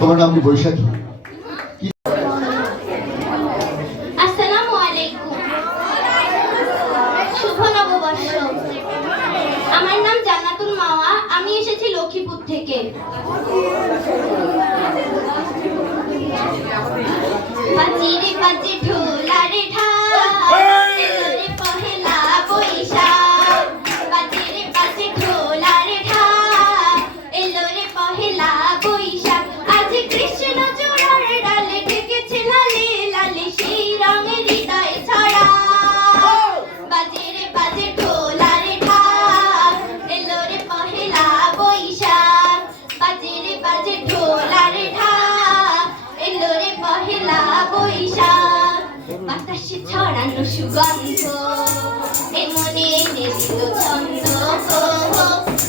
তোমার নাম কি বৈশাখী? আসসালামু আলাইকুম। শুভ নববর্ষ। আমার নাম জান্নাতুল মাওয়া, আমি এসেছি লক্ষ্মীপুর থেকে। বাজিরে বাজে ঢোলারে ঢাক, এলোরে পহেলা বৈশাখ। বাজিরে বাজে ঢোলারে ঢাক, এলোরে পহেলা বৈশাখ। আজ কৃষ্ণ চূড়ার ডালে ঢেকেছে লালে লালে সেই রঙের হৃদয় ছড়া। বাজিরে বাজে ঢোলারে ঢাক, এলোরে পহেলা বৈশাখ। বাজিরে বাজে ঢোলারে ঢাক, এলোরে পহেলা বৈশাখ। বাতাসে ছড়ানো সুগন্ধ এ মনে এনে দিল ছন্দ।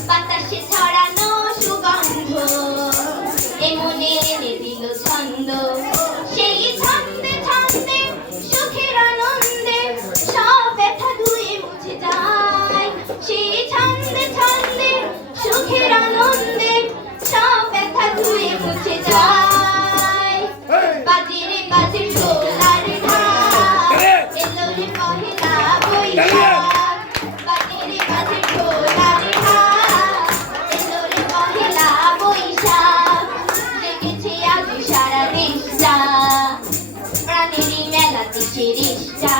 বাতাসে ছড়ানো সুগন্ধ এ মনে এনে দিল ছন্দ। সেই ছন্দে ছন্দে সুখের আনন্দে সব ব্যথা ধুয়ে মুছে যায়। সেই ছন্দে ছন্দে সুখের আনন্দে সব ব্যথা ধুয়ে মুছে যায়। বাজিরে বাজে ঢোলার ঢাক, এলোরে পহেলা বৈশাখ। বাজিরে বাজে ঢোলার ঢাক, এলোরে পহেলা বৈশাখ। জেগেছে আজ সারা দেশটা, প্রাণেরই মেলাতে শিরিষটা।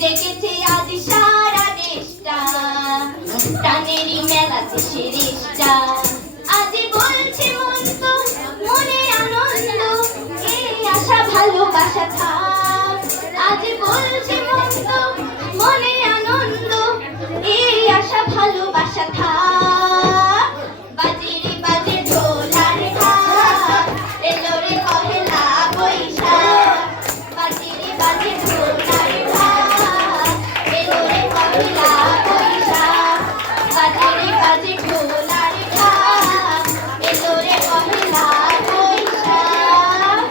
জেগেছে আজ সারা দেশটা, প্রাণেরই মেলাতে শিরিষটা। আজ বলছে মন তো মনে আনন্দ, এই আশা ভালোবাসা থাক। আজ বলছে মন তো মনে আনন্দ, এই আশা ভালোবাসা থাক। বাজিরে বাজে ঢোলার ঢাক, এলোরে পহেলা বৈশাখ। বাজিরে বাজে ঢোলার ঢাক, এলোরে পহেলা বৈশাখ। বাজিরে বাজে ঢোলার ঢাক, এলোরে পহেলা বৈশাখ।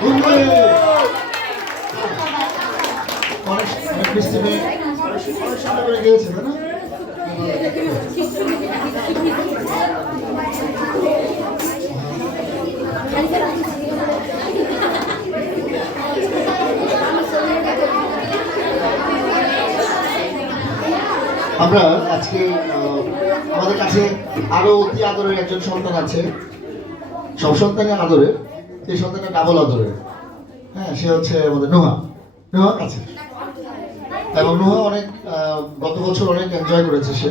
অনেক অনেক মিষ্টি মেয়ে, অনেক সুন্দর করে গিয়েছে, তাই না? আমরা আজকে আমাদের কাছে আরো অতি আদরের একজন সন্তান আছে। সব সন্তানের আদরের, এই সন্তানটা ডাবল আদরের। হ্যাঁ, সে হচ্ছে আমাদের নোহা। নোহা আছে এবং নোহা অনেক গত বছর অনেক এনজয় করেছে সে।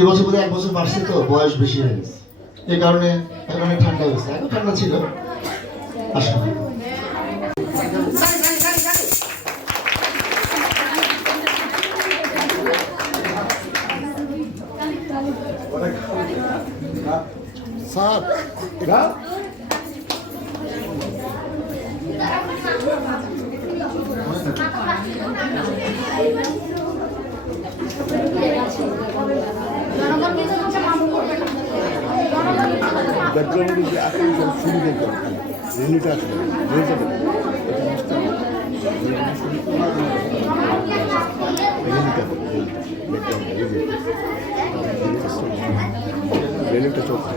এবছর বোধহয় 1 বছর বাড়ছে, তো বয়স বেশি হয়ে গেছে, এই কারণে এখন অনেক ঠান্ডা হয়েছে। এখন ঠান্ডা ছিল। আসলে স্যার এটা ব্যাকগ্রাউন্ডে যে আসলে শুরু করতে হবে, রেলিটা আসবে, রেলিটা দেবে, এটা বুঝতে হবে। রেলিটা ব্যাকগ্রাউন্ডে রেলিটা চলছে।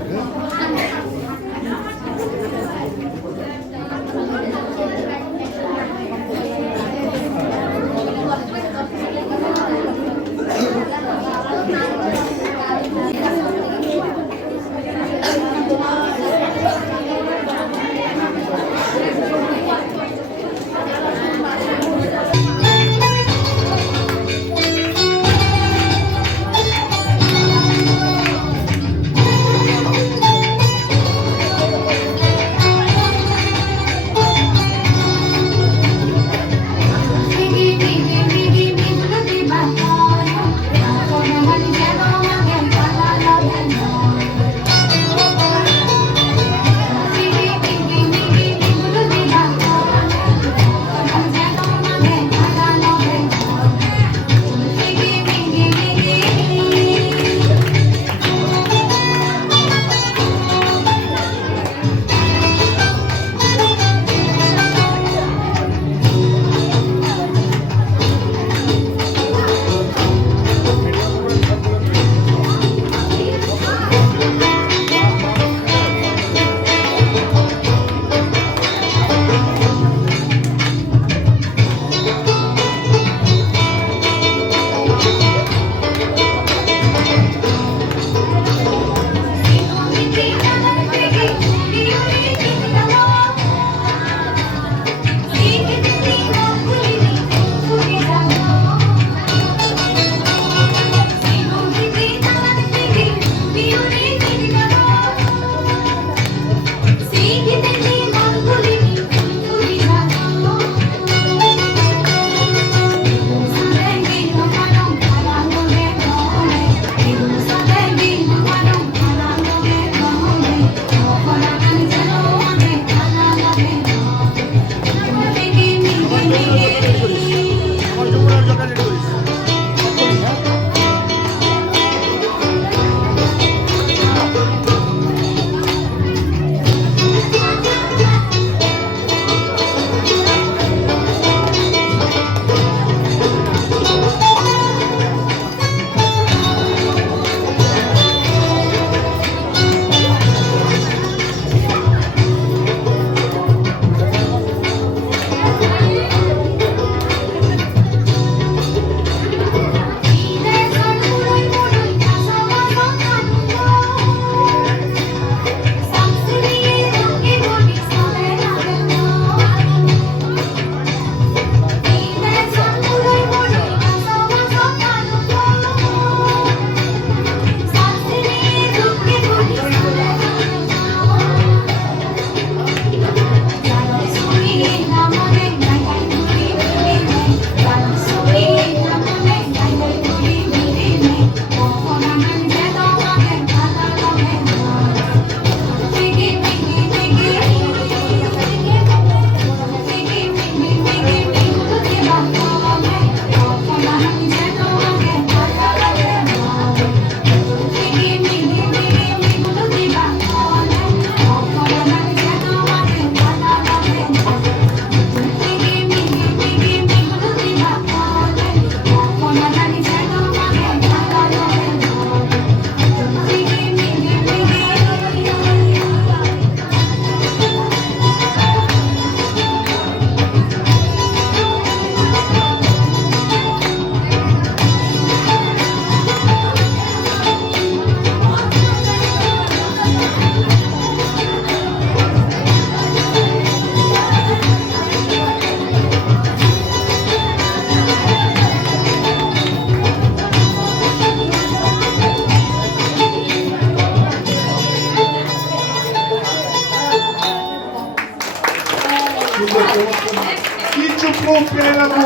প্রেম আপু।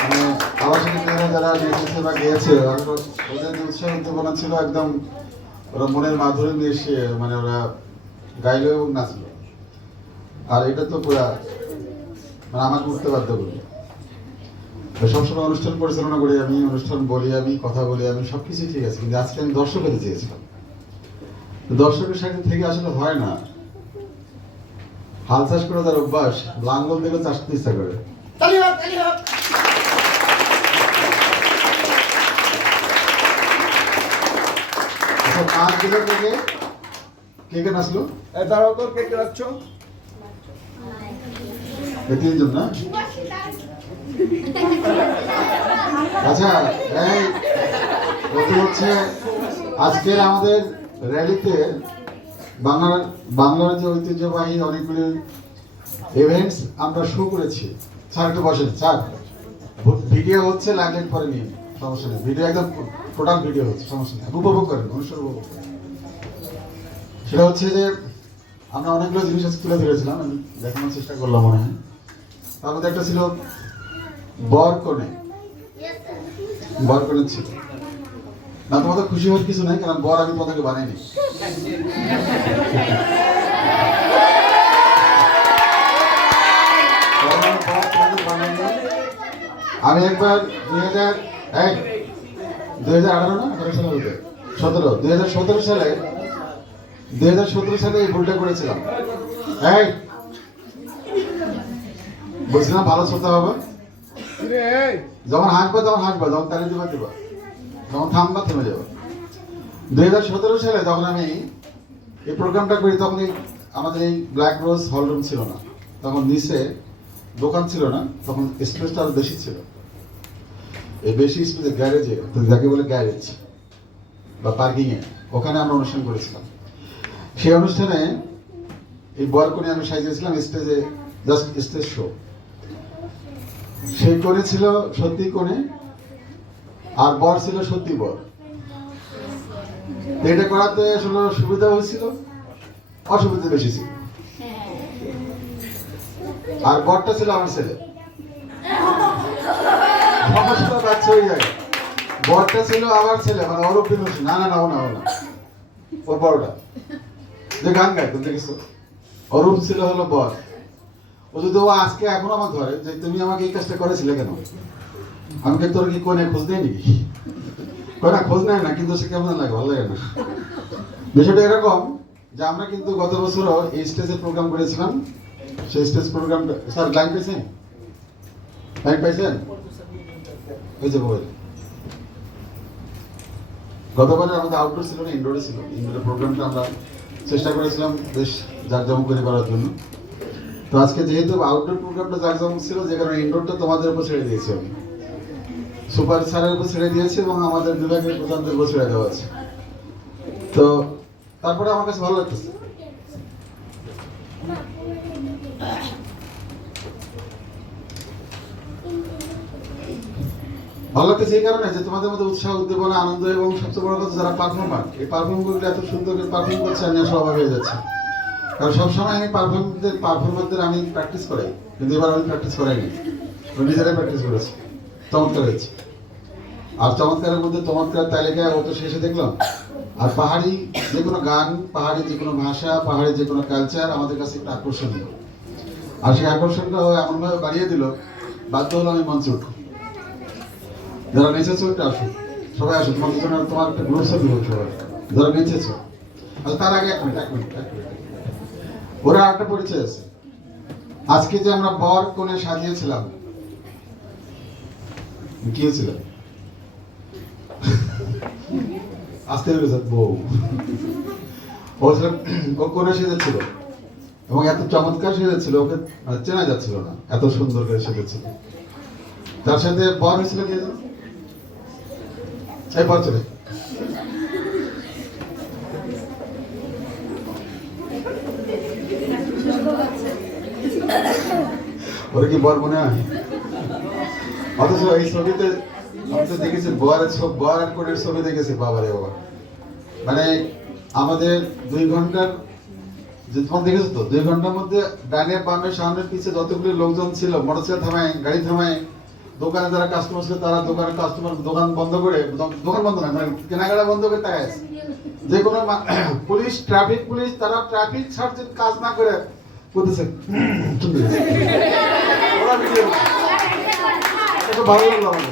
মানে আমার সাথে যারা নেচেছে বা গেয়েছে ওদের যে উৎসাহ উদ্দীপনা ছিল একদম, ওরা মনের মাধুরী নিয়ে এসে মানে ওরা গাইলো এবং নাচলো। আর এটা তো পুরা মানে আমাকে উঠতে বাধ্য করি। সবসময় অনুষ্ঠান পরিচালনা করি আমি, অনুষ্ঠান বলি আমি, কথা বলি আমি, সবকিছুই ঠিক আছে, কিন্তু আজকে আমি দর্শক হতে চেয়েছিলাম। দর্শকের সাথে থেকে আসলে হয় না। হাল চাষ করে তার অভ্যাস, লাঙ্গল দিলে চাষতে ইচ্ছা করে। আচ্ছা, নাচ দিলে থেকে কে কে নাচলো? দাঁড়াও তো, কে কে রাখছো? এই তিনজন না? আচ্ছা, এই কথা হচ্ছে আজকের আমাদের র্যালিতে বাংলার যে ঐতিহ্যবাহী অনেকগুলি ইভেন্টস আমরা শুরু করেছি। স্যার একটু বসেন স্যার, ভিডিও হচ্ছে, লাগলেন পরে নিয়ে, সমস্যা নেই, ভিডিও একদম টোটাল ভিডিও হচ্ছে, সমস্যা নেই, উপভোগ করেন, অনুষ্ঠান উপভোগ করেন। সেটা হচ্ছে যে আমরা অনেকগুলো জিনিস আজকে তুলে ধরেছিলাম, আমি দেখানোর চেষ্টা করলাম মনে হয়। তার মধ্যে একটা ছিল বর কনে ছিল না। তোমাদের খুশি হওয়ার কিছু নাই, কারণ বর আমি তোমাদেরকে বানাইনি। আমি একবার 2018 না 18 সালে হতে 2017 সালে এই ভুলটা করেছিলাম। এই বলছিলাম ভালো শ্রোতা হবে, যখন হাসবা তখন হাসবা, যখন তালি দিবা দিবা, যখন থামবা থেমে যাবে। 2017 সালে যখন আমি এই প্রোগ্রামটা করি, তখন আমাদের এই ব্ল্যাক রোজ হলরুম ছিল না, তখন নিচে দোকান ছিল না, তখন স্পেসটা আরো বেশি ছিল। এই বেশি স্পেসে গ্যারেজে, যাকে বলে গ্যারেজ বা পার্কিং এ, ওখানে আমরা অনুষ্ঠান করেছিলাম। সেই অনুষ্ঠানে এই বর কোণে আমি সাজিয়েছিলাম স্টেজে, জাস্ট স্টেজ শো। সেই কোণে ছিল সত্যি কোণে, আর বর ছিল সত্যি বর। এটা করাতে আসলে সুবিধা হয়েছিল, অসুবিধা বেশি ছিল। আর বরটা ছিল আমার ছেলে, সমস্যা বাচ্চা হয়ে যায়। বরটা ছিল আমার ছেলে, মানে অরূপ বিনসী। না না না, ও না, ওর বড়টা যে গান গায়, তুমি দেখেছো? অরূপ ছিল হলো বর। ও যদি ও আজকে এখন আমার ধরে যে তুমি আমাকে এই কাজটা করেছিলে কেন, আমি কি তোর কি কোনে খোঁজ নেই নাকি? না, খোঁজ নেয় না, কিন্তু সে কেমন লাগে, ভালো লাগে না। বিষয়টা এরকম যে আমরা কিন্তু গত বছরও এই স্টেজে প্রোগ্রাম করেছিলাম। সেই স্টেজ প্রোগ্রামটা স্যার লাইন পেয়েছেন? লাইন পাইছেন? ওই যে বল, গতবারে আমাদের আউটডোর ছিল না, ইনডোরে ছিল। ইনডোরের প্রোগ্রামটা আমরা চেষ্টা করেছিলাম বেশ জাঁকজমক করে করার জন্য। তো আজকে যেহেতু আউটডোর প্রোগ্রামটা জাঁকজমক ছিল, যে কারণে ইনডোরটা তোমাদের উপর ছেড়ে দিয়েছি আমি, সুপার স্যারের উপর ছেড়ে দিয়েছি এবং আমাদের বিভাগের প্রধানদের উপর ছেড়ে দেওয়া আছে। তো তারপরে আমার কাছে ভালো লাগতেছে। ভালো লাগতেছে এই কারণে যে তোমাদের মধ্যে উৎসাহ, উদ্দীপনা, আনন্দ এবং সবচেয়ে বড় কথা যারা পারফর্মার, এই পারফর্মগুলো এত সুন্দর করে পারফর্ম করছে, আমি স্বভাব হয়ে যাচ্ছে। কারণ সবসময় আমি পারফর্মারদের আমি প্র্যাকটিস করাই, কিন্তু এবার আমি প্র্যাকটিস করাইনি, নিজেরাই প্র্যাকটিস করেছি। চমৎকার হয়েছে। আর চমৎকারের মধ্যে চমৎকার তালিকায় ও তো শেষে দেখলাম। আর পাহাড়ি যে কোনো গান, পাহাড়ি যে কোনো ভাষা, পাহাড়ি যে কোনো কালচার আমাদের কাছে একটা আকর্ষণীয়। আর সেই আকর্ষণটা এমনভাবে বাড়িয়ে দিল, বাধ্য হলো আমি মঞ্চে উঠব। যারা নেচেছো একটা আসো, সবাই আসো, তোমাদের জন্য তোমার একটা গ্রুপ ছবি হোক সবাই যারা নেচেছো। আচ্ছা, তার আগে এক মিনিট ওরা একটা পরিচয় আছে। আজকে যে আমরা বর কোণে সাজিয়েছিলাম, কি হয়েছিল? আসতে বউ ও কোণে সেজেছিল এবং এত চমৎকার সেজেছিল, ওকে মানে চেনা যাচ্ছিল না, এত সুন্দর করে সেজেছিল। তার সাথে বর হয়েছিল কে জানো? এই বর চলে ওরা কি বর মনে হয়? অথচ এই ছবিতে আমি তো দেখেছি বর আর কোণের ছবি দেখেছি, বাবা রে বাবা। মানে আমাদের 2 ঘন্টার যে তোমার দেখেছো তো 2 ঘন্টার মধ্যে ডানে বামে সামনে পিছে যতগুলো লোকজন ছিল মোটরসাইকেল থামায় গাড়ি থামায় দোকানে যারা কাস্টমার ছিল তারা দোকানের কাস্টমার দোকান বন্ধ করে দোকান বন্ধ না মানে কেনাকাটা বন্ধ করে তাকায় আছে। যে কোনো পুলিশ ট্রাফিক পুলিশ তারা ট্রাফিক সার্চের কাজ না করে করতেছে ওরা ভিডিও এটা ভালো লাগলো আমার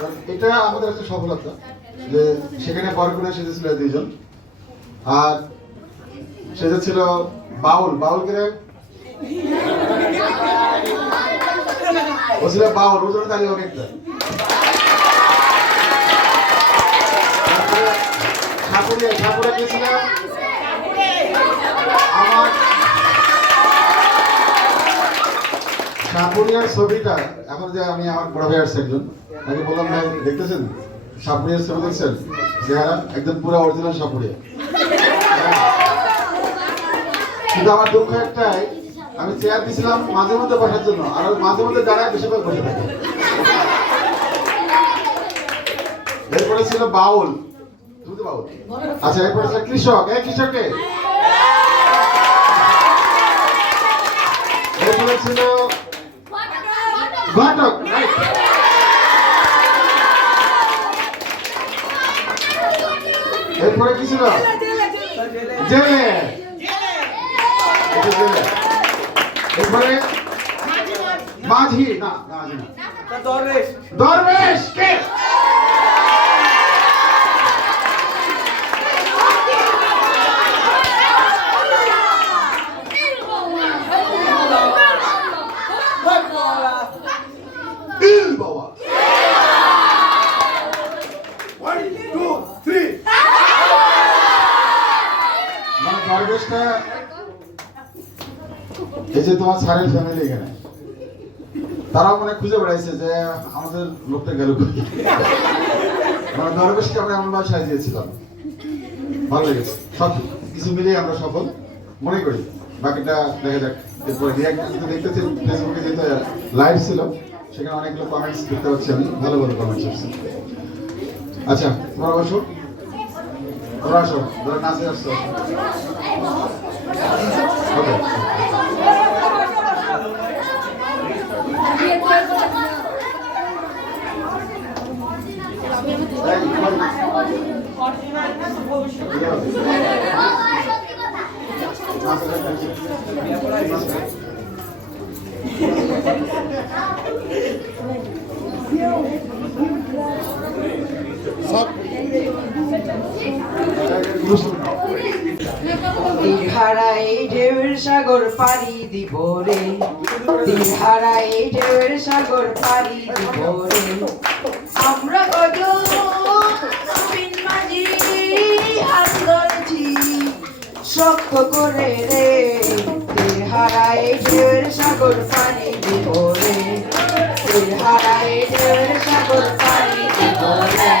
কাছে। এটা আমাদের একটা সফলতা যে সেখানে বরগুনা সেজেছিল 2 জন আর সেটা ছিল বাউল কে ও ছিল বাউল ওজন তালি অনেকটা ঠাকুরে কে ছিল আমার সাপুরিয়ার ছবিটা এখন যে আমি আমার বড় ভাই আসছে একজন তাকে বললাম ভাই দেখতেছেন সাপুরিয়ার ছবি দেখছেন চেহারা একদম পুরো অরিজিনাল সাপুরিয়া কিন্তু আমার দুঃখ একটাই আমি চেয়ার দিয়েছিলাম মাঝে মধ্যে বসার জন্য আর মাঝে মধ্যে দাঁড়ায় বেশিরভাগ বসে থাকে এরপরে ছিল বাউল তুমি তো বাউল আচ্ছা এরপরে ছিল কৃষক কৃষকে এরপরে ছিল ঘটক এরপরে কি ছিল জেলে এরপরে মাঝি না দরবেশ কে বাবা 1 2 3 মানে দরবেশটা এই যে তোমার স্যারের ফ্যামিলি এখানে তারাও মনে খুঁজে বেড়াইছে যে আমাদের লোকটা গেল মানে দরবেশকে আমরা এমন ভাবে সাজিয়েছিলাম ভালো লেগেছে সব কিছু মিলিয়ে আমরা সফল মনে করি বাকিটা দেখা যাক এরপরে রিয়াক্ট দেখতেছি ফেসবুকে যেহেতু লাইভ ছিল সেখানে অনেকগুলো কমেন্টস দেখতে পাচ্ছি আমি ভালো ভালো কমেন্টস আসছে আচ্ছা তোমরা বসো তোমরা আসো তোমরা নাচে আসছো ওকে তিহারায় ঢেউয়ের সাগর পাড়ি দিব রে তিহারায় ঢেউয়ের সাগর পাড়ি দিব রে আমরা কত বিন মাঝি হাত ধরেছি শক্ত করে রে তিহারায় ঢেউয়ের সাগর পাড়ি দিব রে তিহারায় ঢেউয়ের সাগর পাড়ি দিব রে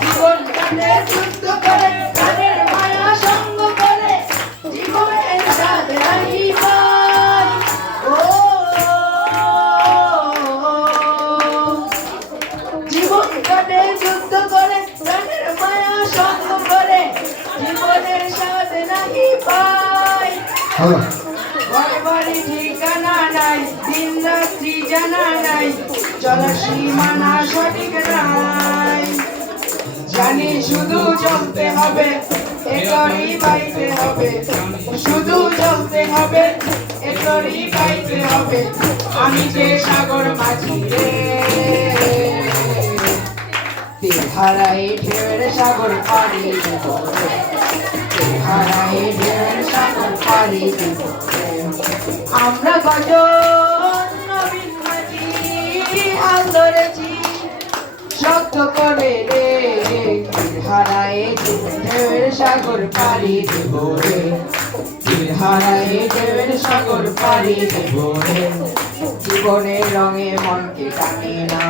জীবন কাটে যুদ্ধ করে কানের মায়া সঙ্গ করে জীবনের সাথে রাখি পাই ও জীবন কাটে যুদ্ধ করে কানের মায়া সঙ্গ করে জীবনের সাথে রাখি পাই ঘর বাড়ি ঠিকানা নাই দিন রাত্রি জানা নাই চলার সীমানা সঠিক নাই জানি শুধু চলতে হবে একই বাইতে হবে শুধু চলতে হবে একই বাইতে হবে আমি যে সাগর মাঝি রে তিহারায় ঢেউয়ের সাগর পাড়ি দেব রে তিহারায় ঢেউয়ের সাগর পাড়ি দেব রে আমরা কজন নবীন মাঝি হাল ধরেছি শক্ত করে রে তিহারায় ঢেউয়ের সাগর পাড়ি দেব রে তিহারায় ঢেউয়ের সাগর পাড়ি দেব রে জীবনের রঙে মনকে টানি না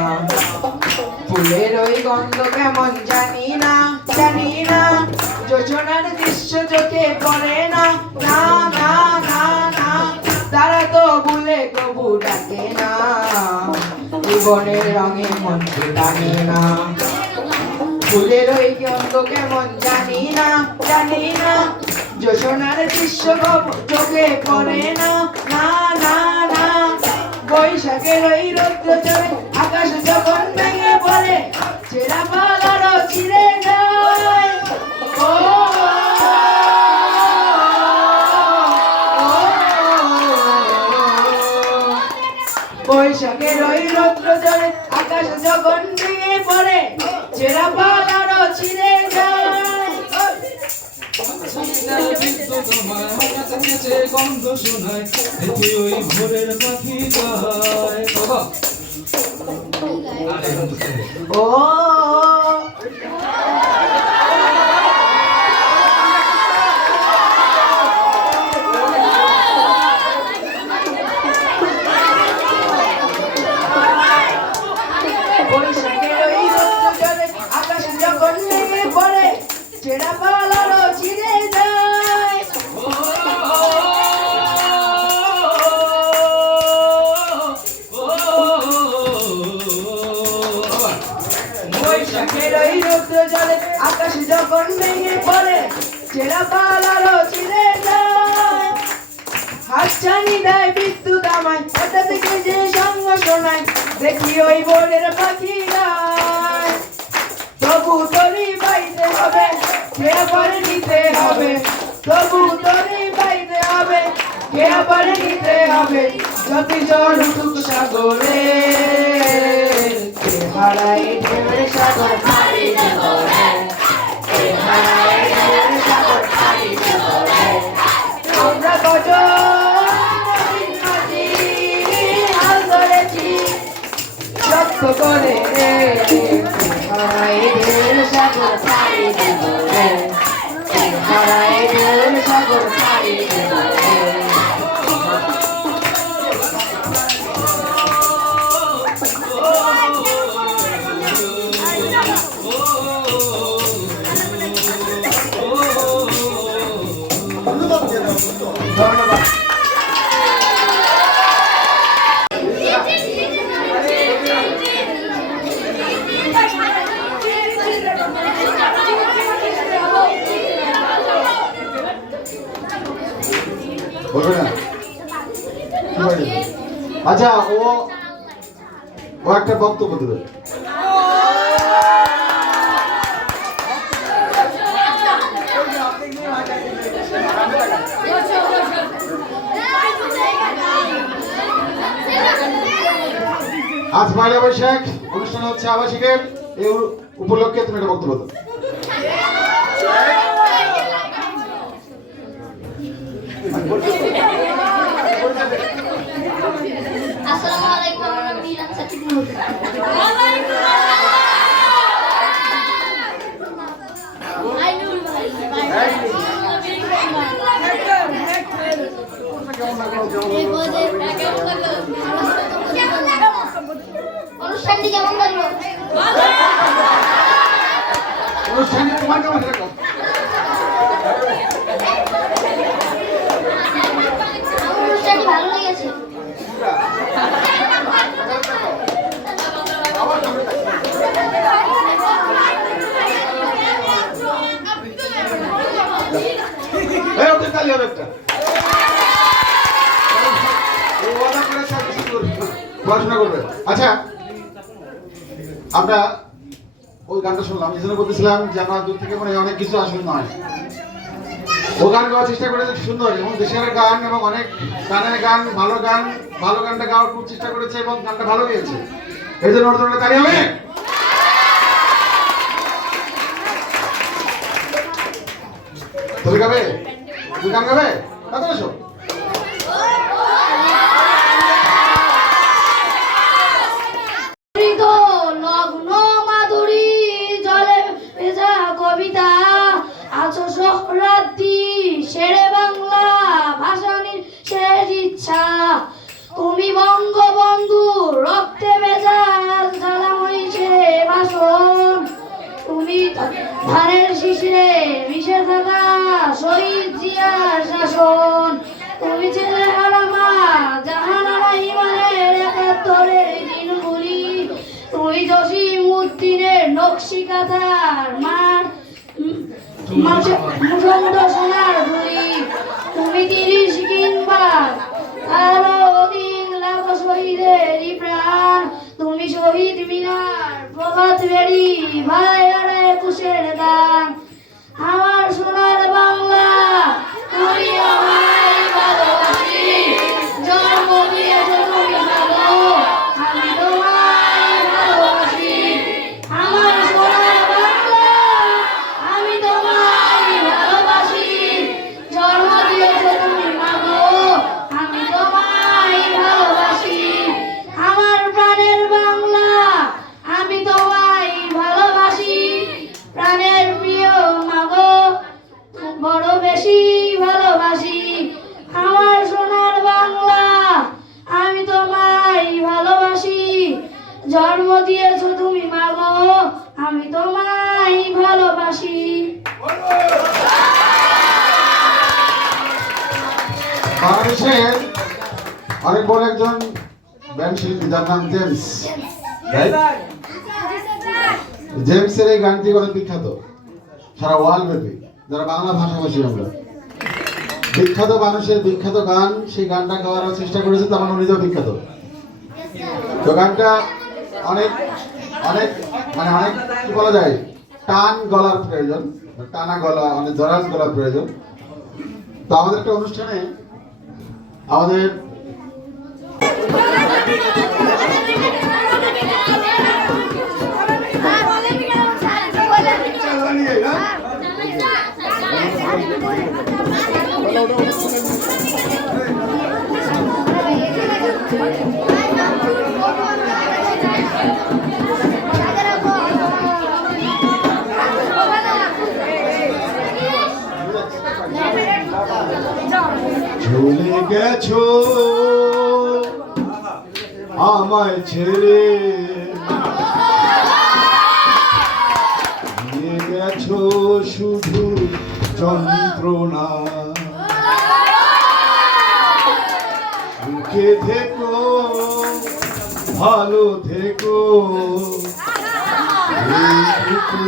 ফুলের ওই গন্ধ কেমন জানি না যোজনার দৃশ্য চোখে পড়ে না না না না না তারা তো ভুলে কবু ডাকে না জীবনের রঙে মনকে টানে না ফুলের ওই গন্ধ কেমন জানি না জানি না, যোশনার দৃশ্য চোখে পড়ে না না না না, বৈশাখের ওই রৌদ্র চলে আকাশ যখন ভেঙে পড়ে, ছেঁড়া পালারও ছিঁড়ে যায়। ও বৈশাখের ওই রৌদ্র চলে আকাশ যখন ভেঙে পড়ে, ছেঁড়া পালারও ছিঁড়ে যায়। গন্ধ শোনায় দেখি ওই ভোরের পাখি গায় বাবা। ও বৈশাখের ওই রৌদ্র চলে আকাশ যখন ভেঙে পড়ে, ছেঁড়া পালারও ছিঁড়ে যায়। বৈশাখের ওই রৌদ্র জলে আকাশ যখন ভেঙে পড়ে, ছেঁড়া পালারও ছিঁড়ে যায়। হাতছানি দেয় বিদ্যুৎ আমায়, এটা থেকে যে সঙ্গ শোনায়, দেখি ওই বোনের পাখি গায়। তবু তরি বাইতে হবে, কে আবার নিতে হবে, তবু তরি বাইতে হবে, কে আবার নিতে হবে, যত জল উঠুক সাগরে, কে হারাই ঢেউয়ের সাগর পাড়ি দেব রে, কে হারাই ঢেউয়ের সাগর পাড়ি দেব রে। আমরা কজন নদীর মাঝি হাল ধরেছি শক্ত করে রে, কে হারাই ঢেউয়ের সাগর পাড়ি দেব রে, কে হারাই ঢেউয়ের সাগর পাড়ি দেব রে। ধন্যবাদ। বলবে না? কি বলে? আচ্ছা ও একটা বক্তব্য দেবে। আজ পয়লা বৈশাখ অনুষ্ঠান হচ্ছে আবাসিকের, এই উপলক্ষে তুমি একটা বক্তব্য দাও। আসসালামু আলাইকুম, আমি মিরাজ সাকিব নূর। আইনুল ভাই অনুষ্ঠানটি কেমন লাগলো? অনুষ্ঠানে তোমার কেমন লাগলো? আমার অনুষ্ঠানটি ভালো লেগেছে। এই ওদের তালি হবে একটা। ও ওয়াদা করেছে এত সুন্দর পড়াশোনা করবে। আচ্ছা আমরা ওই গানটা শুনলাম, এই জন্য বলতেছিলাম যে আমরা দূর থেকে মনে হয় অনেক কিছু আসলে নয়। ও গান গাওয়ার চেষ্টা করেছে সুন্দর, এবং দেশের গান এবং অনেক গানের গান, ভালো গানটা গাওয়ার খুব চেষ্টা করেছে এবং গানটা ভালো গেয়েছে। এই জন্য ওর জন্য তালি হবে। তুমি গাবে? তুমি গান গাবে? কত এসো? লগ্ন মাধুরী জলে ভেজা কবিতা আছো সোহরাত্রি শেরে বাংলা ভাষানির শেষ ইচ্ছা, তুমি বঙ্গবন্ধু রক্তে ভেজা জ্বালাময়ী সে ভাষণ, তুমি ধানের শিশিরে মিশে থাকা শহীদ জিয়ার শাসন, তুমি ছেলে হারামা জাহানারা ইমানের ৭১-এর দিনগুলি, তুমি জসিম উদ্দিনের বক্সি কাঁথার মার মুঠোমুঠ সোনার ধুলি তুমি 30 কিংবা আরো অধিক লাখ শহীদেরই প্রাণ তুমি শহীদ মিনার প্রভাত বেড়ি ভাই আর 21-এর গান আমার সোনার বাংলা তুমি আমায় ভালোবাসি জন্ম দিয়েছো তুমি ভালো আমি তোমায় ভালোবাসি আমার সোনার বাংলা আমি তোমায় ভালোবাসি জন্ম দিয়েছো তুমি ভালো আমি তোমায় ভালোবাসি আমার প্রাণের বাংলা আমি তোমায় ভালোবাসি প্রাণের প্রিয় মাগো বড় বেশি ভালোবাসি আমার সোনার বাংলা আমি তোমায় ভালোবাসি জন্ম দিয়েছো তুমি মাগো আমি তোমায় ভালোবাসি বাংলাদেশের অনেক বড় একজন ব্যান্ড শিল্পী যার নাম জেমস, রাইট? জেমসের এই গানটি অনেক বিখ্যাত সারা ওয়ার্ল্ড ব্যাপী, যারা বাংলা ভাষাভাষী আমরা। বিখ্যাত মানুষের বিখ্যাত গান, সেই গানটা গাওয়ার চেষ্টা করেছে, তার মানে নিজেও বিখ্যাত। তো গানটা অনেক অনেক মানে অনেক কি বলা যায়, টান গলার প্রয়োজন, টানা গলা, অনেক জরাজ গলার প্রয়োজন। তো আমাদের একটা অনুষ্ঠানে আমাদের চলে গেছো আমায় ছেড়ে, নিয়ে গেছো শুধু যন্ত্রণা, সুখে থেকো ভালো থেকো এইটুকু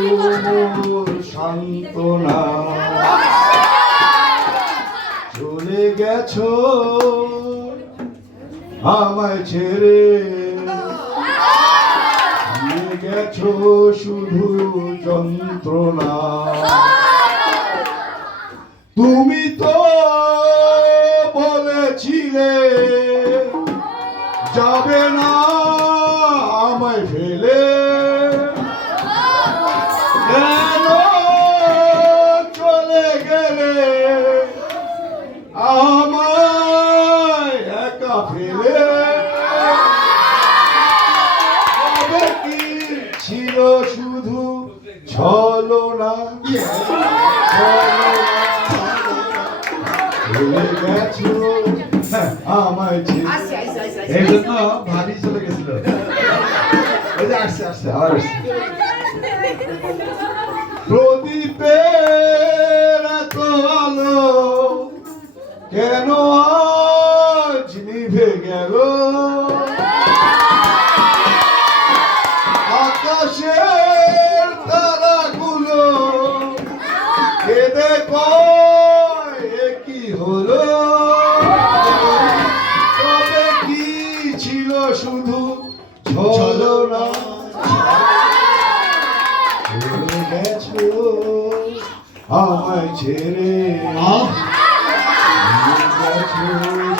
মোর সান্ত্বনা। চলে গেছো আমায় ছেড়ে, নিয়ে গেছো শুধু যন্ত্রণা, তুমি তো বলেছিলে যাবে না আমায় ফেলে, কেন চলে গেলে আমায় একা ফেলে? তবে কি ছিল শুধু ছলনা, চলে গেছো আমায় ছেড়ে। এই জন্য ভাবি চলে গেছিল, এই যে আসছে আসছে আবার আসছে। প্রদীপের এত আলো কেন আজ নিভে গেল, আকাশের তারাগুলো কেঁদে কয় এ কি হলো, তবে কি ছিল শুধু ছলনা। চলে গেছো আমায় ছেড়ে,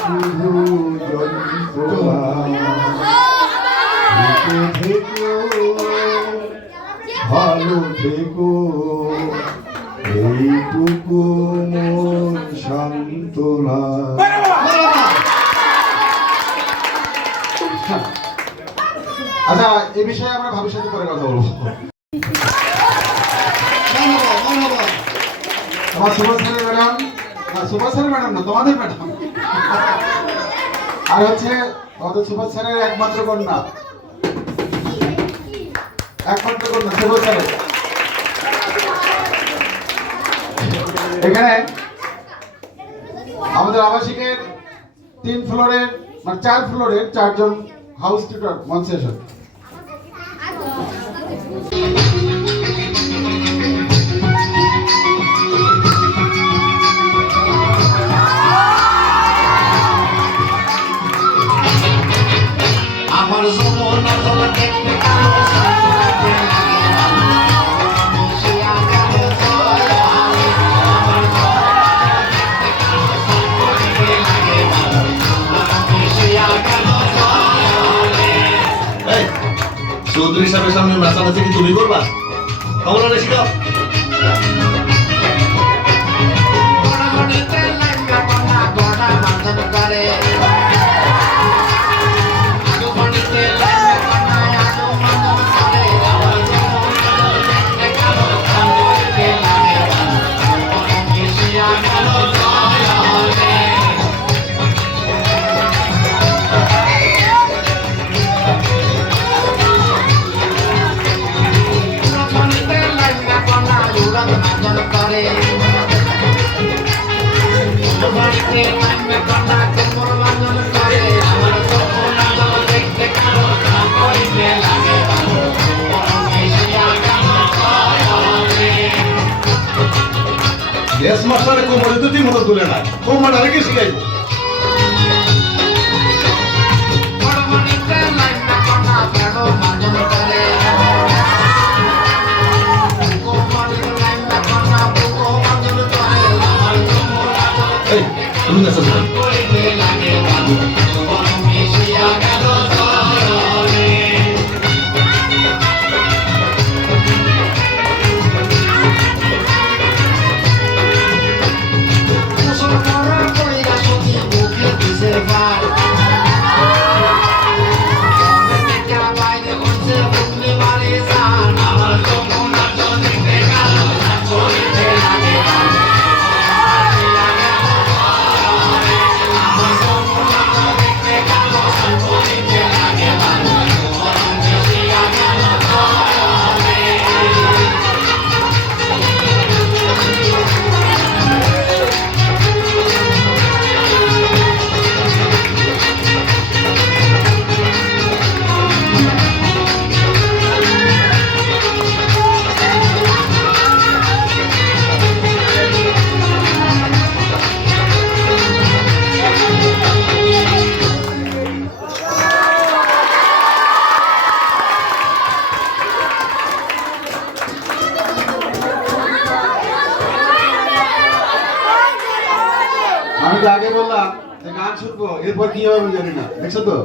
শুধু যন্ত্রণা, সুখে থেকো ভালো থেকো এইটুকু মোর সান্ত্বনা। আচ্ছা, এ বিষয়ে আমরা ভবিষ্যতে পরে কথা বলবো। আমার সুভাষ স্যারের ম্যাডাম, না সুভাষ স্যারের ম্যাডাম না, তোমাদের ম্যাডাম, আর হচ্ছে আমাদের সুভাষ স্যারের একমাত্র কন্যা, সুভাষ স্যারের। এখানে আমাদের আবাসিকের 3 ফ্লোরের মানে 4 ফ্লোরের 4 জন হাউস টিউটর মঞ্চে এসেছেন। চৌধুরী সাহেবের সামনে নাচানাচি কি তুমি করবা? কমলা রে শিখাও। গ্যাস মাস্টারে কোমরে তো ঠিক মতো তুলে না কোমরটা রেখে শিখাইব এই তুমি নাচা শিখাও। আমি তো আগে বললাম যে গান শুনবো, এরপর কি হবে আমি জানি না, দেখছো তো?